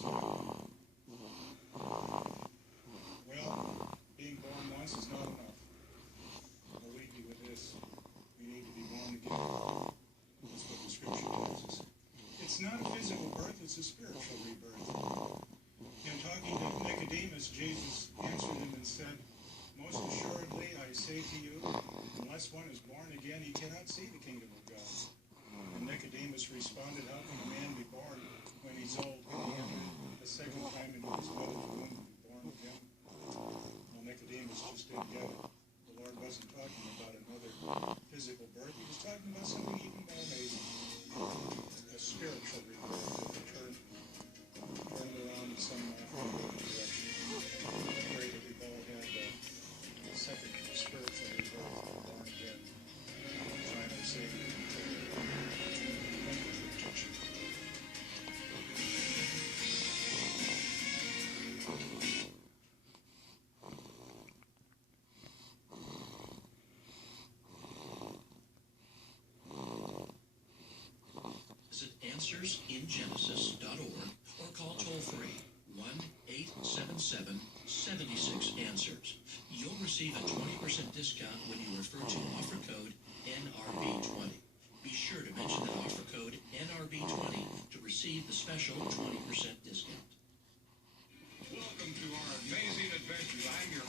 Well, being born once is not enough. I'll leave you with this. We need to be born again. That's what the scripture tells us. It's not a physical birth, it's a spiritual rebirth. In talking to Nicodemus, Jesus answered him and said, "Most assuredly I say to you, unless one is born again, he cannot see the kingdom of God." And Nicodemus responded, "How can a man be born when he's old? Can he enter a second time into his mother's womb and be born again?" Well, Nicodemus just didn't get it. The Lord wasn't talking about another physical birth. He was talking about something even more amazing. A spiritual rebirth that would turn around in some direction. I pray that we've all had a second spiritual rebirth, born again. Find our Savior. Thank you for your attention. Visit AnswersInGenesis.org or call toll-free 1-877-76-ANSWERS. You'll receive a 20% discount when you refer to offer code NRB20. Be sure to mention that offer code NRB20 to receive the special 20% discount. Welcome to our amazing adventures. I'm your